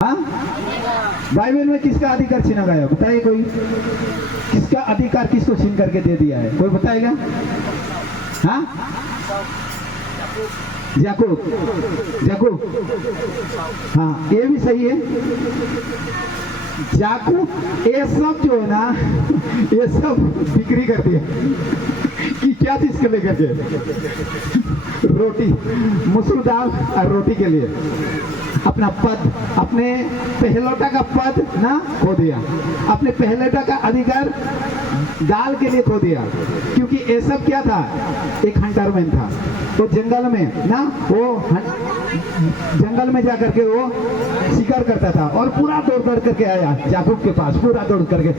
हाँ, बाइबल में किसका अधिकार छीना गया बताइए कोई। किसका अधिकार किसको छीन करके दे दिया है, कोई बताएगा? हाँ, याकूब। याकूब, हाँ ये भी सही है। याकूब ये सब जो है ना, ये सब बिक्री कर दिया कि क्या चीज के लेकर के? रोटी, मसूर दाल और रोटी के लिए अपना पद, अपने पहलौटा का पद ना खो दिया, अपने पहलौटा का अधिकार दाल के लिए खो दिया। क्योंकि ये सब क्या था? एक हंटरमैन था। तो जंगल में ना, वो जंगल में जाकर के वो शिकार करता था और पूरा दौड़ दौड़ करके आया याकूब के पास, पूरा दौड़ करके।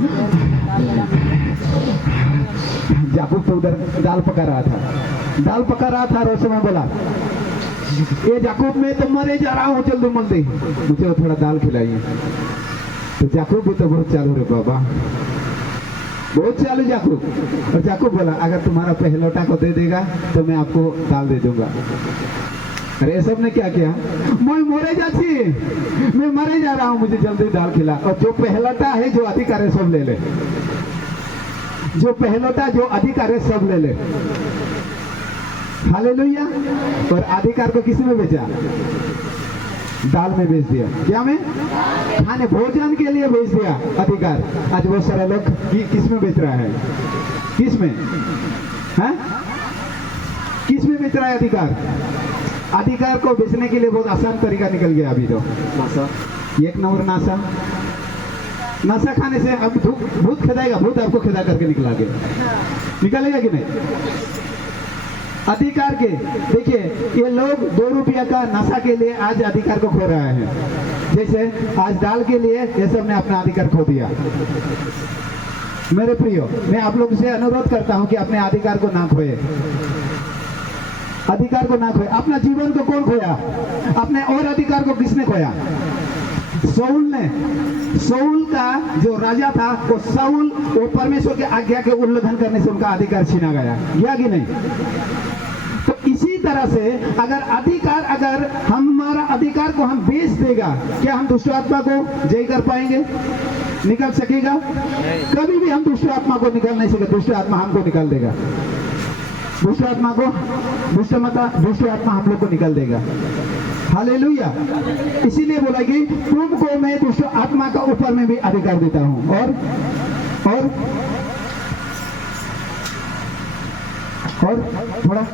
याकूब तो उधर दाल पका रहा था और उस समय बोला, ये याकूब मैं तो मरे जा रहा हूँ, जल्दी जल्दी मुझे थोड़ा दाल खिलाइए। तो याकूब भी तो बहुत चालू रे बाबा, बहुत चालू याकूब। और याकूब बोला, अगर तुम्हारा पहलौटा को दे देगा तो मैं आपको दाल दे दूंगा। अरे सब ने क्या किया? मैं मरे जा रहा हूँ, मुझे जल्दी दाल खिला। और जो पहलौटा है, जो अधिकार है, सब ले ले। जो पहलौटा, जो अधिकार है, सब ले ले। हालेलुया। और अधिकार को किस में बेचा? दाल में बेच दिया। क्या में? खाने भोजन के लिए बेच दिया अधिकार। आज बहुत सारे लोग किस में बेच रहा है? किस में? हाँ? किस में बेच रहा है अधिकार? अधिकार को बेचने के लिए बहुत आसान तरीका निकल गया अभी तो। नासा, एक नंबर नासा। नासा खाने से अब भूत खेदाएगा, भूत आपको खेदा करके निकालेगा कि नहीं? अधिकार के देखिए, ये लोग 2 रुपया का नशा के लिए आज अधिकार को खो रहे हैं। जैसे आज दाल के लिए ये सब ने अपना अधिकार खो दिया। मेरे प्रियो, मैं आप लोग से अनुरोध करता हूं कि अपने अधिकार को ना खोए, अधिकार को ना खोए। अपना जीवन को कौन खोया? अपने और अधिकार को किसने खोया? शाऊल ने। शाऊल का जो राजा था, वो शाऊल, वो परमेश्वर के आज्ञा के उल्लंघन करने से उनका अधिकार छीना गया कि नहीं? तो इसी तरह से अगर हमारा अधिकार को हम बेच देगा, क्या हम दुष्ट आत्मा को जय कर पाएंगे? निकल सकेगा? कभी भी हम दुष्ट आत्मा को निकाल नहीं सके। दुष्ट आत्मा हमको निकाल देगा। दुष्ट आत्मा हम लोग को निकाल देगा। हालेलुया। इसीलिए बोला कि तुमको मैं दुष्ट आत्मा का ऊपर में भी अधिकार देता हूं। और थोड़ा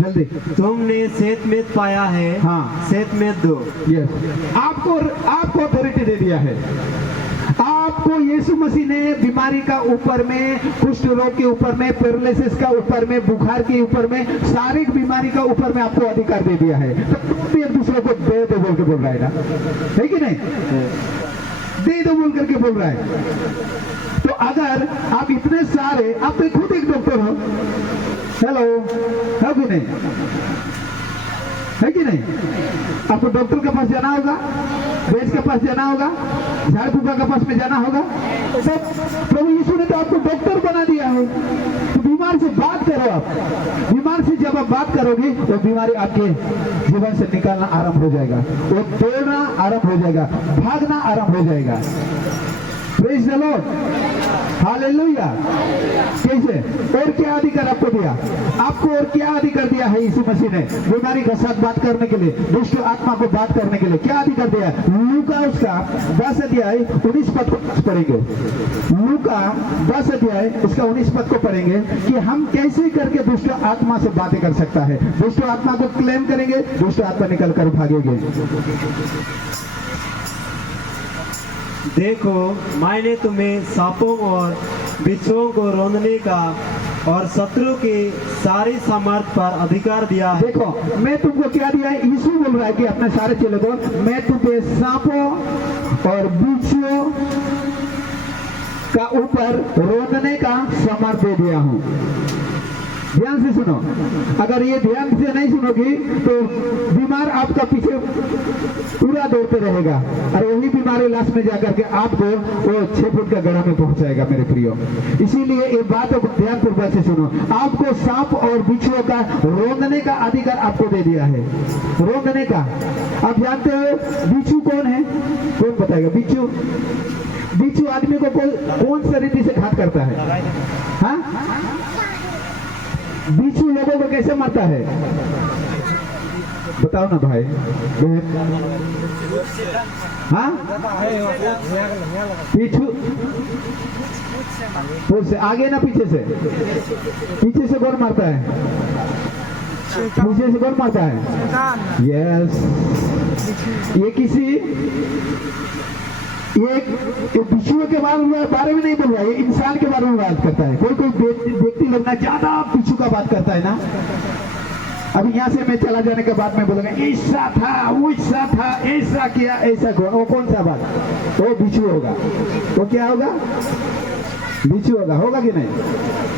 जल्दी। तुमने सेतमेत पाया है, हाँ, सेतमेत दो। यस, आपको अथॉरिटी दे दिया है। आपको यीशु मसीह ने बीमारी का ऊपर में, कुष्ठ रोग के ऊपर में, पैरालिसिस का ऊपर में, बुखार के ऊपर में, शारीरिक बीमारी का ऊपर में आपको अधिकार दे दिया है। तो तुम भी एक दूसरे को दे दो बोल के बोल रहा है ना, है कि नहीं? दे दो बोल करके बोल रहा है। तो अगर आप इतने सारे, आप तो खुद एक डॉक्टर हो, हेलो, है कि नहीं? है कि नहीं? आपको डॉक्टर के पास जाना होगा, वैद्य के पास जाना होगा, झाड़ फूका के पास में जाना होगा। सब प्रभु यीशु ने तो आपको डॉक्टर बना दिया है। तो बीमार से बात करो। आप बीमार से जब आप बात करोगे तो बीमारी आपके जीवन से निकालना आरंभ हो जाएगा, वो दौड़ना आरंभ हो जाएगा, भागना आरंभ हो जाएगा। Praise the Lord, hallelujah. कैसे? और क्या अधिकार आपको दिया? आपको और क्या अधिकार दिया है यीशु मसीह ने? बीमारी के साथ बात करने के लिए, दुष्ट आत्मा को बात करने के लिए क्या अधिकार दिया? लूका उसका 10 अध्याय 19 पद को पढ़ेंगे। लूका 10 अध्याय उसका 19 पद को पढ़ेंगे कि हम कैसे करके दुष्ट आत्मा से बातें कर सकता है। दुष्ट आत्मा को क्लेम करेंगे, दुष्ट आत्मा निकल कर भागेंगे। देखो, मैंने तुम्हें सांपों और बिच्छुओं को रौंदने का और शत्रु की सारी सामर्थ पर अधिकार दिया है। देखो, मैं तुमको क्या दिया है? यीशु बोल रहा है कि अपने सारे चेलों को, मैं तुम्हें सांपों और बिच्छुओं का ऊपर रौंदने का सामर्थ दे दिया हूं। ध्यान से सुनो, अगर ये ध्यान से नहीं सुनोगी तो बीमार आपका पीछे पूरा दौड़ते रहेगा और वही बीमारी लास्ट में जाकर के आपको वो 6 फुट का गड्ढा में पहुंचाएगा मेरे प्रियो। इसीलिए ये बात को ध्यानपूर्वक से सुनो, आपको सांप और बिच्छुओं का रौंदने का अधिकार आपको दे दिया है। रौंदने का, आप जानते हो बिच्छू कौन है? कौन बताएगा? बिच्छू, बिच्छू आदमी को कौन सा रीति से घात करता है? हाँ, बिच्छू लोगों को कैसे मारता है बताओ ना भाई बहन। हाँ, बिच्छू पूछ से आगे ना पीछे से? पीछे से कौन मारता है? पीछे से कौन मारता है? यस, ये किसी ये बिच्छुओं के बारे में नहीं बोल रहा है, ये इंसान के बारे में बात करता है। कोई कोई व्यक्ति लोग ना ज्यादा बिच्छू का बात करता है ना। अभी यहाँ से मैं चला जाने के बाद मैं बोलूंगा ऐसा था, वैसा था, ऐसा किया, ऐसा कौन? वो कौन सा बात? वो बिच्छू होगा। वो क्या होगा? बिच्छू होगा कि नहीं?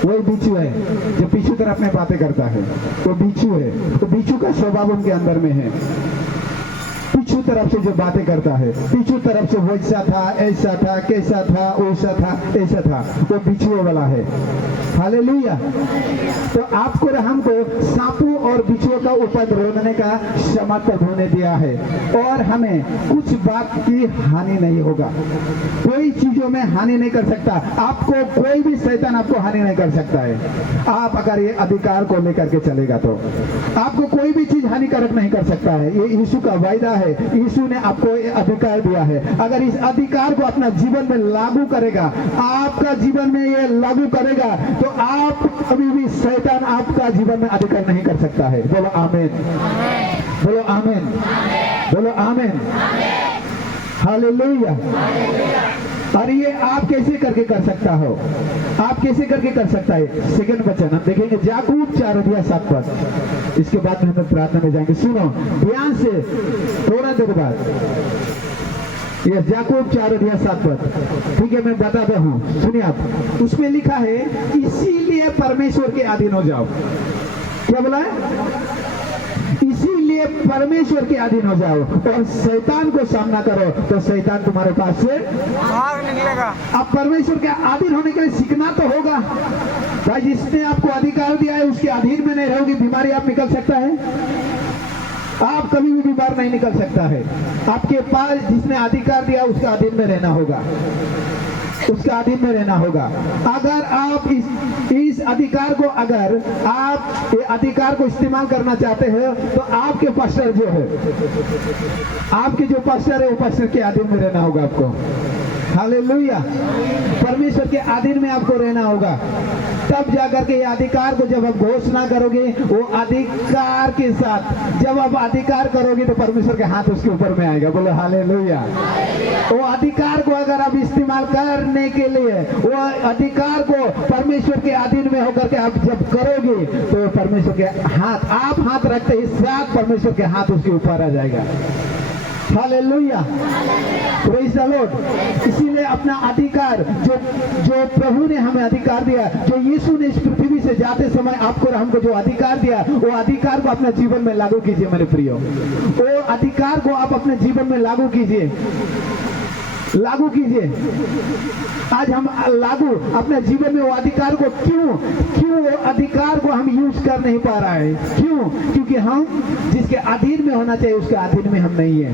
वही बिच्छू है जो पीछू तरफ में बातें करता है, वो बिच्छू है। तो बिच्छू का स्वभाव उनके अंदर में है, पीछू तरफ से जो बातें करता है, पीछू तरफ से वैसा था, ऐसा था, कैसा था, वैसा था, ऐसा था, वो बिच्छुओं वाला है। हालेलुया। तो आपको और हमको सांपों और बिच्छुओं का ऊपर रोने का समर्थ होने दिया है और हमें कुछ बात की हानि नहीं होगा। कोई चीजों में हानि नहीं कर सकता आपको, कोई भी शैतान आपको हानि नहीं कर सकता है। आप अगर ये अधिकार को लेकर के चलेगा तो आपको कोई भी चीज हानिकारक नहीं कर सकता है। ये यीशु का वायदा है, यीशु ने आपको ये अधिकार दिया है। अगर इस अधिकार को अपना जीवन में लागू करेगा, आपका जीवन में ये लागू करेगा, तो आप कभी भी शैतान आपका जीवन में अधिकार नहीं कर सकता है। बोलो आमीन, बोलो आमीन, बोलो आमीन, हालेलुया। और ये आप कैसे करके कर सकता हो? आप कैसे करके कर सकता है? सेकंड वचन हम देखेंगे, याकूब 4:7। इसके बाद में हम प्रार्थना में जाएंगे। सुनो ध्यान से, थोड़ा देर बाद ये याकूब 4:7। ठीक है, मैं बताता हूँ, सुनिए आप। उसमें लिखा है इसीलिए परमेश्वर के अधीन हो जाओ। क्या बोला है? इसीलिए परमेश्वर के अधीन हो जाओ और शैतान को सामना करो तो शैतान तुम्हारे पास से भाग निकलेगा। अब परमेश्वर के अधीन होने के लिए सीखना तो होगा भाई। जिसने आपको अधिकार दिया है उसके अधीन में नहीं रहोगे, बीमारी आप निकल सकता है? आप कभी भी बीमार नहीं निकल सकता है। आपके पास जिसने अधिकार दिया उसके अधीन में रहना होगा, उसका अधीन में रहना होगा। अगर आप इस अधिकार को, अगर आप ये अधिकार को इस्तेमाल करना चाहते हैं तो आपके पास्टर जो है, आपके जो पास्टर है वो पास्टर के अधीन में रहना होगा आपको। हालेलुया। परमेश्वर के अधीन में आपको रहना होगा, तब जाकर के ये अधिकार को जब आप घोषणा करोगे, वो अधिकार के साथ जब आप अधिकार करोगे तो परमेश्वर के हाथ उसके ऊपर में आएगा। बोलो हालेलुया। वो अधिकार को अगर आप इस्तेमाल करने के लिए, वो अधिकार को परमेश्वर के अधीन में होकर के आप जब करोगे तो परमेश्वर के हाथ, आप हाथ रखते ही साथ परमेश्वर के हाथ उसके ऊपर आ जाएगा। Hallelujah, praise the Lord. इसीलिए अपना अधिकार जो प्रभु ने हमें अधिकार दिया, जो यीशु ने इस पृथ्वी से जाते समय आपको और हमको जो अधिकार दिया, वो अधिकार को अपने जीवन में लागू कीजिए मेरे प्रियो। वो अधिकार को आप अपने जीवन में लागू कीजिए, लागू कीजिए। आज हम लागू अपने जीवन में वो अधिकार को क्यों वो अधिकार को हम यूज कर नहीं पा रहा है? क्यों? क्योंकि हम जिसके अधीन में होना चाहिए उसके अधीन में हम नहीं है,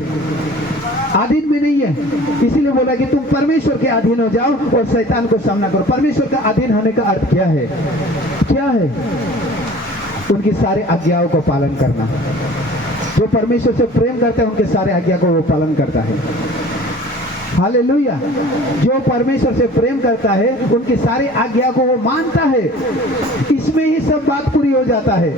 अधीन में नहीं है। इसीलिए बोला कि तुम परमेश्वर के अधीन हो जाओ और शैतान को सामना करो। परमेश्वर का अधीन होने का अर्थ क्या है? क्या है? उनकी सारे आज्ञाओं को पालन करना। जो परमेश्वर से प्रेम करते हैं उनके सारे आज्ञा को वो पालन करता है। हालेलुया। जो परमेश्वर से प्रेम करता है उनकी सारी आज्ञा को वो मानता है। इसमें ही सब बात पूरी हो जाता है,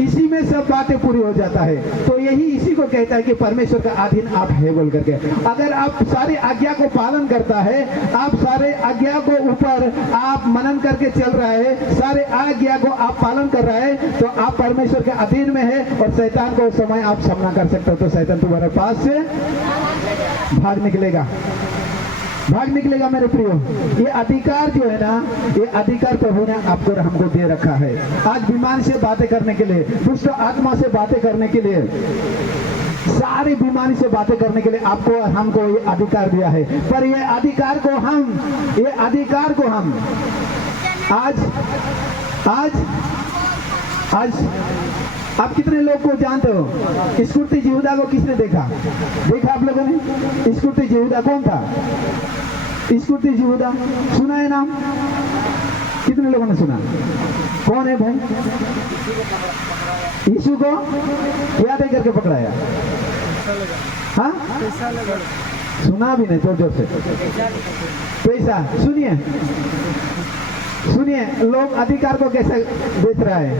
इसी में सब बातें पूरी हो जाता है। तो यही इसी को कहता है कि परमेश्वर का अधीन आप है बोल करके। अगर आप सारे आज्ञा को पालन करता है, आप सारे आज्ञा को ऊपर आप मनन करके चल रहा है, सारे आज्ञा को आप पालन कर रहा है, तो आप परमेश्वर के अधीन में है और शैतान को उस समय आप सामना कर सकते हो। तो शैतान तुम्हारे पास से भाग निकलेगा। भाग निकलेगा मेरे प्रियो। ये अधिकार जो है ना, ये अधिकार प्रभु ने आपको और हमको दे रखा है। आज बीमारी से बातें करने के लिए, दुष्ट आत्मा से बातें करने के लिए, सारी बीमारी से बातें करने के लिए आपको और हमको ये अधिकार दिया है। पर ये अधिकार को हम आज आप कितने लोग को जानते हो? स्फूर्ति यहूदा को किसने देखा आप लोगों ने? स्फूर्ति यहूदा कौन था? स्फूर्ति यहूदा सुना है नाम? कितने लोगों ने सुना? कौन है भाई? यीशु को क्या दे करके पकड़ाया? हाँ, सुना भी नहीं, जोर जोर से। पैसा। सुनिए लोग अधिकार को कैसे बेच रहा है।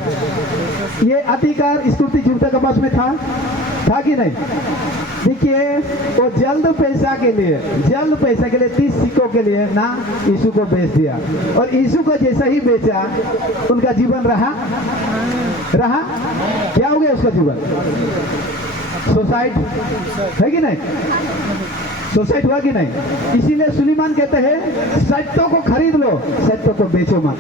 ये अधिकार स्फूर्ति यहूदा के पास में था कि नहीं? देखिए, वो जल्द पैसा के लिए 30 सिक्कों के लिए ना यीशु को बेच दिया, और यीशु को जैसा ही बेचा उनका जीवन रहा। क्या हो गया उसका जीवन? सुसाइड है कि नहीं? सुसाइड हुआ कि नहीं? इसीलिए सुलेमान कहते हैं सत्यों को खरीद लो, सत्यों को बेचो मत।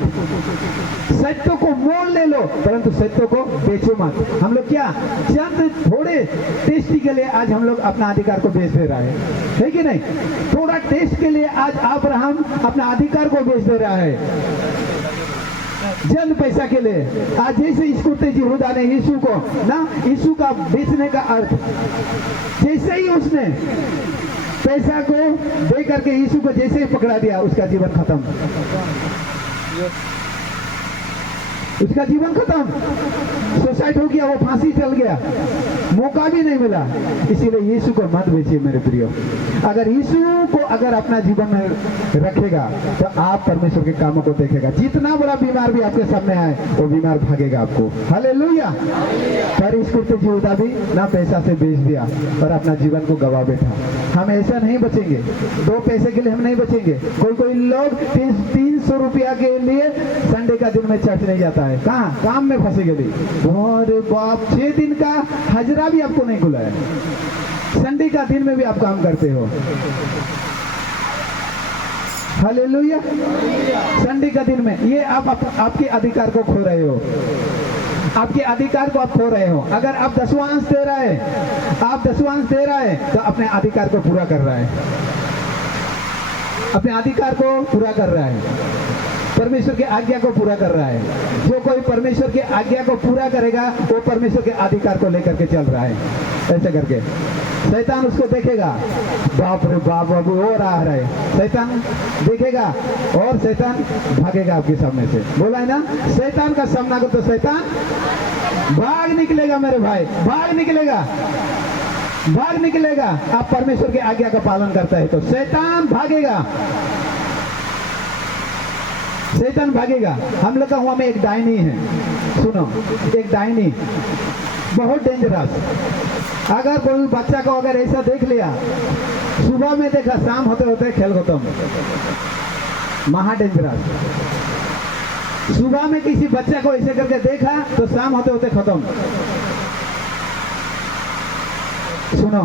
सत्यों को मोल ले लो, परंतु सत्यों को बेचो मत। हम लोग क्या चंद थोड़े टेस्ट के लिए आज हम लोग अपना अधिकार को बेच दे रहा है कि नहीं? थोड़ा टेस्ट के लिए आज अब्राहम अपना अधिकार को बेच दे रहा है, जल्द पैसा के लिए। आज जैसे स्फूर्ति यहूदा ने यीशु को ना, यीशु का बेचने का अर्थ, जैसे ही उसने पैसा को दे करके यीशु को जैसे ही पकड़ा दिया, उसका जीवन खत्म। उसका जीवन खत्म, सुसाइड हो गया, वो फांसी चल गया, मौका भी नहीं मिला। इसीलिए यीशु को मत बेचिए मेरे प्रियो। अगर यीशु को अगर अपना जीवन में रखेगा तो आप परमेश्वर के कामों को देखेगा। जितना बड़ा बीमार भी आपके सामने आए, वो बीमार भागेगा आपको। हालेलुया। पर स्फूर्ति यहूदा भी ना पैसा से बेच दिया और अपना जीवन को गवा बैठा। हम ऐसा नहीं बचेंगे, 2 पैसे के लिए हम नहीं बचेंगे। कोई लोग 300 रुपया के लिए संडे का दिन में चर्च नहीं जाता है। कहाँ? काम में फंसे गए। और बाप 6 दिन का हजरा भी आपको नहीं खुला है, संडे का दिन में भी आप काम करते हो। हालेलुया। संडे का दिन में ये आप आपके अधिकार को खो रहे हो, आपके अधिकार को आप खो रहे हो। अगर आप दशवांश दे रहे हैं तो अपने अधिकार को पूरा कर रहा है, अपने अधिकार को पूरा कर रहा है, परमेश्वर की आज्ञा को पूरा कर रहा है। जो कोई परमेश्वर की आज्ञा को पूरा करेगा वो परमेश्वर के अधिकार को लेकर के चल रहा है। ऐसे करके शैतान उसको देखेगा, बाप रे बाप बाबू हो रहा है, शैतान देखेगा और शैतान भागेगा आपके सामने से। बोला है ना, शैतान का सामना को तो शैतान भाग निकलेगा मेरे भाई, भाग निकलेगा। आप परमेश्वर की आज्ञा का पालन करता है तो शैतान भागेगा, शैतान भागेगा। हम लोग का वहां में एक डायनी है, सुनो, एक डायनी बहुत डेंजरस। अगर कोई बच्चा को अगर ऐसा देख लिया, सुबह में देखा, शाम होते होते खेल खत्म, महा डेंजरस। सुबह में किसी बच्चा को ऐसे करके देखा तो शाम होते होते खत्म। सुनो,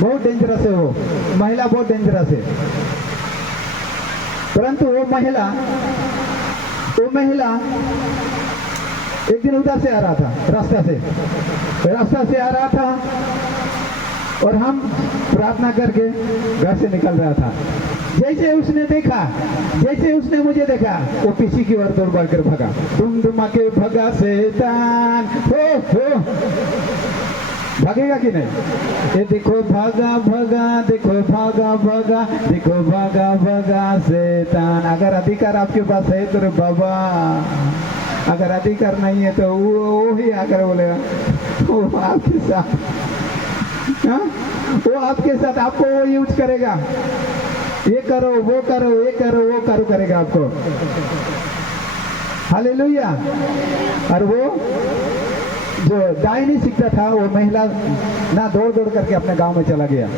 बहुत डेंजरस है वो महिला, बहुत डेंजरस है। परंतु वो महिला एक दिन उधर से आ रहा था, रास्ता से आ रहा था, और हम प्रार्थना करके घर से निकल रहा था। जैसे उसने मुझे देखा, वो पीछे की ओर दौड़ बढ़कर भागा, दुम के भागा शैतान, हो भागेगा कि नहीं? ये देखो भागा शैतान। अगर अधिकार आपके पास है तो बाबा, अगर अधिकार नहीं है तो वो ही आकर बोलेगा, वो आपके साथ, वो आपके साथ आपको वो यूज करेगा, ये करो वो करो करेगा आपको। हालेलुया। और वो जो डायनी सीखता था, वो महिला ना दौड़ करके अपने गांव में चला गया।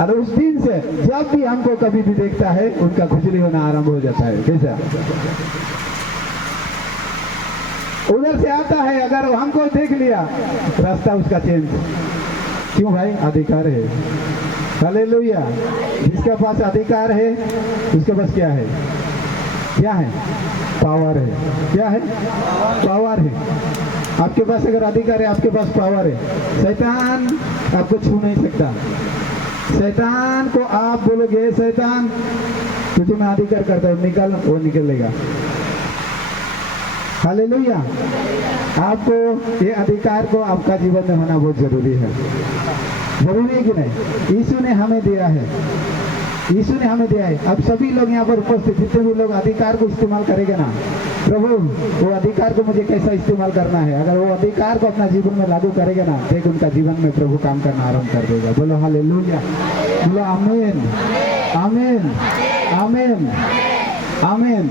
और उस दिन से जब भी हमको कभी भी देखता है, उनका खुजली होना आरंभ हो जाता है। कैसा? उधर से आता है, अगर हमको देख लिया, रास्ता उसका चेंज। क्यों भाई? अधिकार है। हालेलुया। जिसके पास अधिकार है उसके पास क्या है? क्या है? पावर है। क्या है? पावर है। आपके पास अगर अधिकार है, आपके पास पावर है, शैतान आपको छू नहीं सकता। शैतान को आप बोलोगे शैतान तुझे मैं अधिकार करता हूँ निकल, वो निकलेगा। हालेलुया। आपको ये अधिकार को आपका जीवन में होना बहुत जरूरी है। जरूरी है कि नहीं? यीशु ने हमें दिया है, यीशु ने हमें दिया है। अब सभी लोग यहाँ पर उपस्थित जितने भी लोग अधिकार को इस्तेमाल करेंगे ना, प्रभु वो अधिकार को मुझे कैसा इस्तेमाल करना है, अगर वो अधिकार को अपना जीवन में लागू करेंगे ना, देख उनका जीवन में प्रभु काम करना आरंभ कर देगा। बोलो हालेलुया, बोलो आमीन, आमीन, आमीन, आमीन।